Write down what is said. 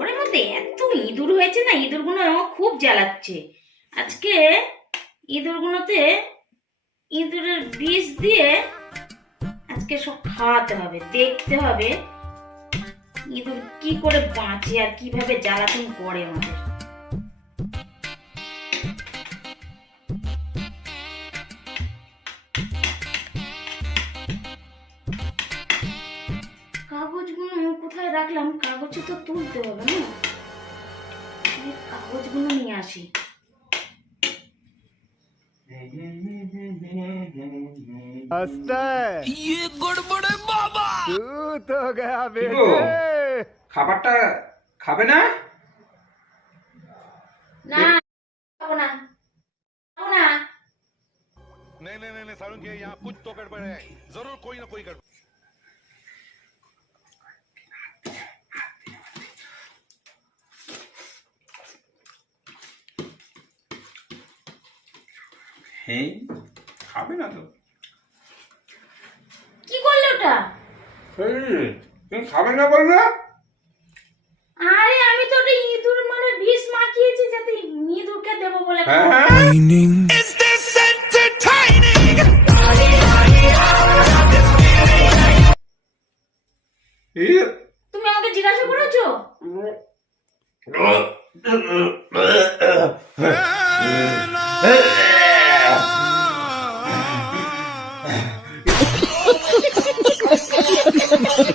ওর মধ্যে এত ইঁদুর হয়েছে না, ইঁদুরগুলো খুব জ্বালাচ্ছে। আজকে ইঁদুরগুলোতে ইঁদুরের বিষ দিয়ে আজকে সব খাওয়াতে হবে, দেখতে হবে ইঁদুর কি করে বাঁচে আর কিভাবে জ্বালাতন করে আমাদের। কাগজগুলো কোথায় রাখলাম? কাগজে তো তুলতে হবে না, কাগজগুলো নিয়ে আসি। ये गड़बड़े बाबा तू तो गया বেটে। খাবারটা খাবে না? না খাবো না, খাবো না। नहीं नहीं नहीं सारुण के यहाँ कुछ तो गड़बड़ है, जरूर कोई ना कोई गड़बड़। হ্যাঁ, খাবে না তো। কি করলে ওটা? তুমি খাবে না বললে? আরে আমি তো ওটা ইঁদুর মানে বিষ মাখিয়েছি যাতে ইঁদুরকে দেবো বলে। Is this entertaining? তুমি আমাকে জিজ্ঞাসা করেছো?